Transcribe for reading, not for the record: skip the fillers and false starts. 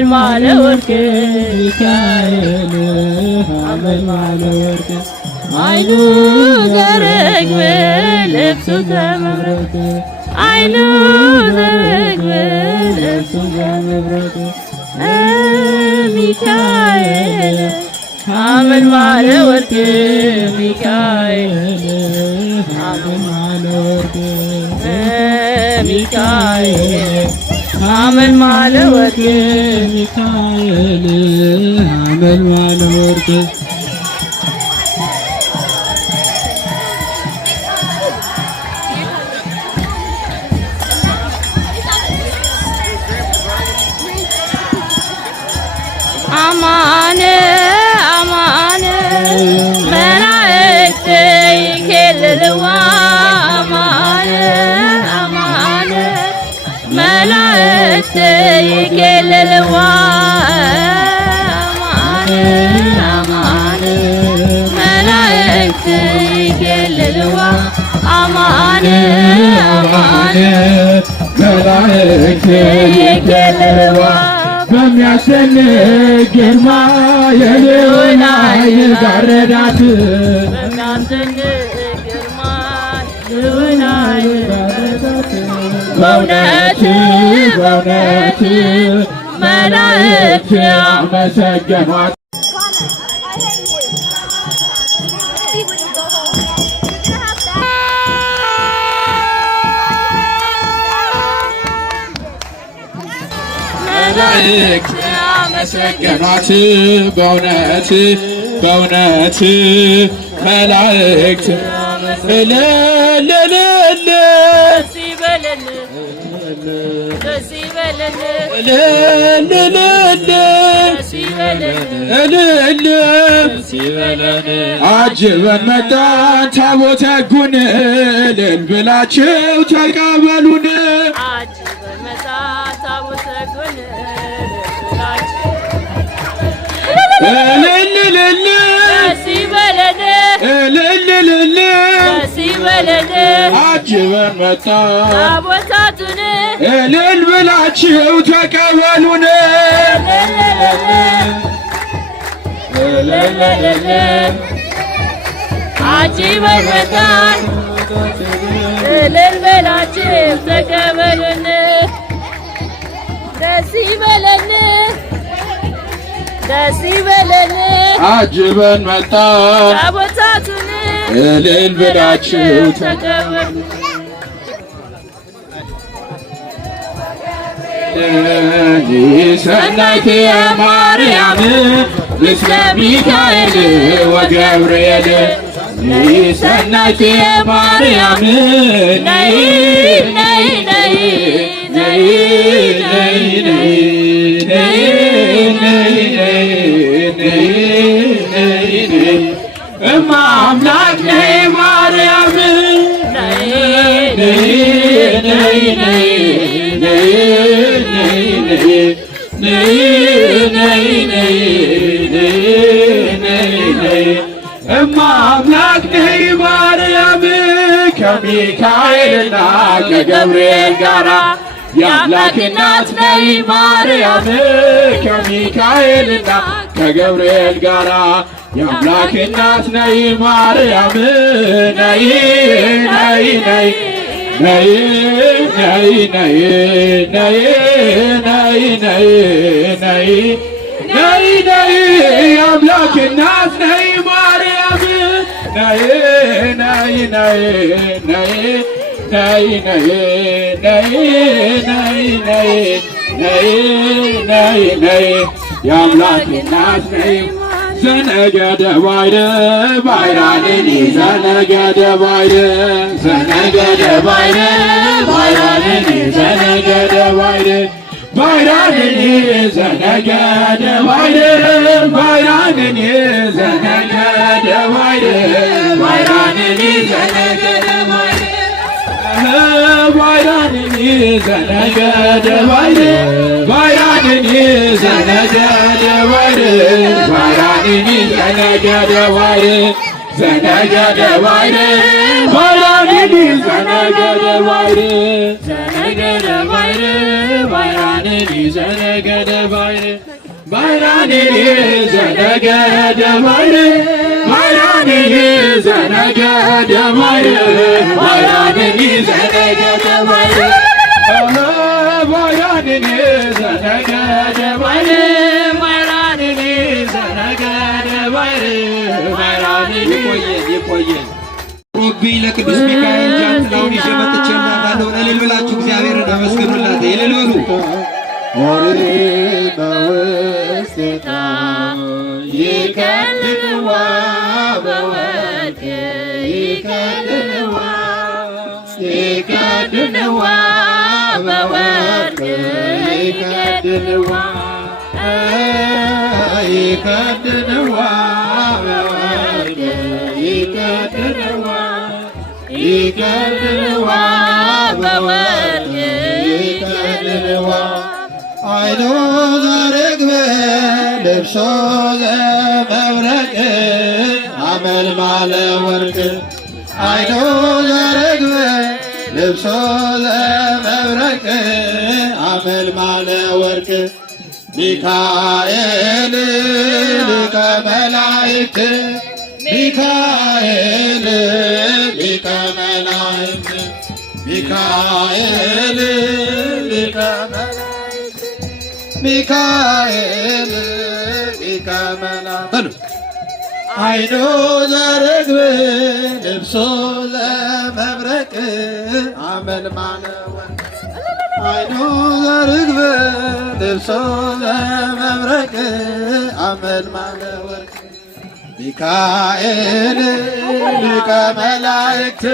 ሐመልማለ ወርቅ ሚካኤል ሐመልማለ ወርቅ አይኑ ዘርግብ ልብሱ ዘመብረቅ አይኑ ዘርግብ ልብሱ ዘመብረቅ ሚካኤል ሐመልማለ ወርቅ ሚካኤል ሐመልማለ ወርቅ ሚካኤል ሐመልማለ ወርቅ ሚካኤል ሐመልማለ ወርቅ አማነ አማነ መላእክት ይኬልልዋ አማነ አማነ መላእክት ይኬልልዋ አማነ አማነ መላእክት ይኬልልዋ አማነ አማነ መላእክት ይኬልልዋ በሚያስደንቅ ግርማ የልዑል ጋረዳት በሚያስደንቅ ግርማ የልዑል ጋረዳት በእውነት በእውነት መላእክት አመሰገኗት። መላእክት አመሰገኗት በእውነት በእውነት መላእክት እልል ደስ ይበለን ደስ ይበለን ደስ ይበለን አጅበን መጣን ታቦተ ሕጉን እልል ብላችሁ ተቀበሉን። አጅበን መጣን ታቦተ ሕጉን እልል ደስ ይበለን ደስ ይበለን አጅበን መጣን ታቦታቱን እልል ብላችሁ ተቀበሉን። አጅበን መጣን እልል ብላችሁ ተቀበሉን። ደስ ይበለን ደስ ይበለን አጅበን መጣን ታቦታቱን እልል ብላችሁ ተቀበሉ። ሰናይት ማርያም ምስለ ሚካኤል ወገብርኤል ሰናይት ማርያም ነይ ነይ ነይ ነይ ነይ ነይ እማ አምላክ ነይ ማርያም ነይ ነይ ነይ ነይ ነይ ነይ ነይ እማ አምላክ ነይ ማርያም ከሚካኤልና ከገብርኤል ጋራ የአምላክ እናት ነይ ማርያም ከሚካኤልና ከገብርኤል ጋራ የአምላክ እናት ነይ ማርያም ነይ ነይ ነይ ነይ ነይ ነይ ነይ ነይ ነይ ነይ ነይ ነይ የአምላክ እናት ነይ ማርያም ነይ ነይ ነይ ነይ ነይ ነይ ነይ ነይ ነይ ነይ ነይ የአምላክ እናት ነይ ዘነገደ ባይደ ባይራንን ዘነገደ ባይደ ዘነገደ ባይደ ባይራንን ዘነገደ ባይደ ባይራንን ዘነገደ ባይደ ባይራንን ዘነገደ ባይደ ባይራንን ዘነገደ ባይደ ባይራንን ዘነገደ ባይደ ባይራንን ዘነገደ ባይደ ባይራንን ዘነገደ ባይደ ዘነገደ ባይደ ባይራንን ዘነገደ ባይደ ዘነገደ ባይደ ባይራንን ዘነገደ ባይር ባይራንን ዘነገደ ባይር ባይራንን ዘነገደ ባይር ባይራንን ዘነገደ ባይር ባይራንን ዘነገደ ባይር ባይራንን ዘነገደ ባይር ባይራንን ይቆየን ሮብኝ ለቅዱስ ሚካኤል ጃንጥላውን ይዤ መጥቼላታለሁ። እልል ብላችሁ እግዚአብሔርን አመስግኑላት። እልል በሉ። ኦሪት በውስቴታ ይከድንዋ በወርቅ ይከድንዋ ይከድንዋ በወርቅ ይከድንዋ ይከድንዋ በወርቅ ይከድንዋ ይከድንዋ በወርቅ ይከድንዋ አይኖ ዘርግብ ልብሶ ዘመብረቅ አመልማለ ወርቅ አይኖ ዘርግብ ልብሶ ዘመብረቅ አመልማለ ወርቅ ሚካኤል ሊቀ መላእክት ሚካኤል ሊቀ መላእክት ሚካኤል ሊቀ መላእክት ሚካኤል ሊቀ መላእክት አይኖ ዘርግብ ልብሶ ዘመብረቅ አመልማለ ወርቅ አይኖ ዘርግብ ልብሶ ዘመብረቅ አመልማለ ወርቅ ሚካኤል ሊቀ መላእክት